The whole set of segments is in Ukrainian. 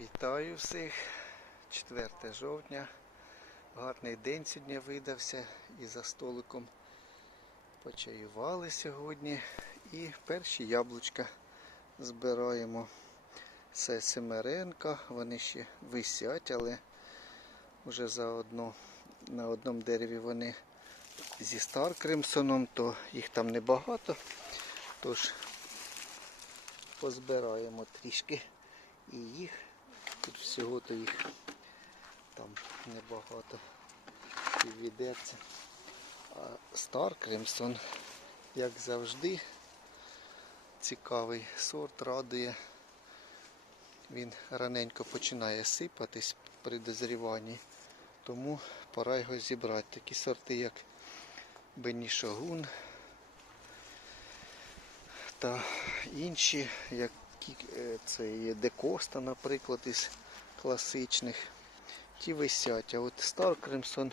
Вітаю всіх. 4 жовтня. Гарний день сьогодні видався і за столиком почаювали сьогодні. І перші яблучка збираємо. Це Семеренка, вони ще висять, але вже заодно на одному дереві вони зі Стар Кримсоном, то їх там небагато. Тож позбираємо трішки і їх. Тут всього то їх там небагато відведеться. А Стар Кримсон, як завжди, цікавий сорт радує. Він раненько починає сипатись при дозріванні, тому пора його зібрати. Такі сорти, як Бенішогун та інші, які е, це є Декоста, наприклад, із класичних. Ті висять. А от Стар Кримсон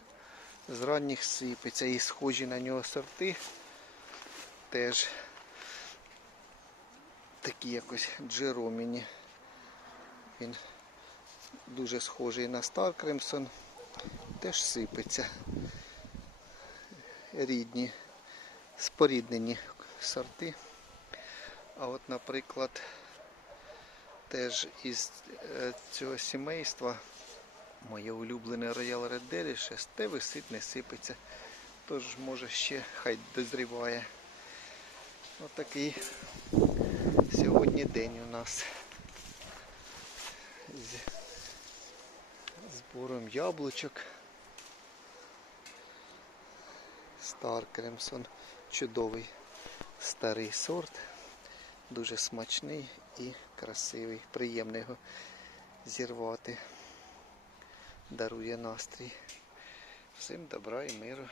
з ранніх сипеться і схожі на нього сорти. Теж такі якось Джероміні. Він дуже схожий на Стар Кримсон. Теж сипеться. Рідні, споріднені сорти. А от, наприклад, теж із е, цього сімейства моє улюблене Royal Red Delicious, те висить, не сипеться. Тож, може, ще хай дозріває. Отакий сьогодні день у нас. З збором яблучок. Стар Кремсон. Чудовий старий сорт. Дуже смачний і красивий. Приємно його зірвати. Дарує настрій. Всім добра і миру.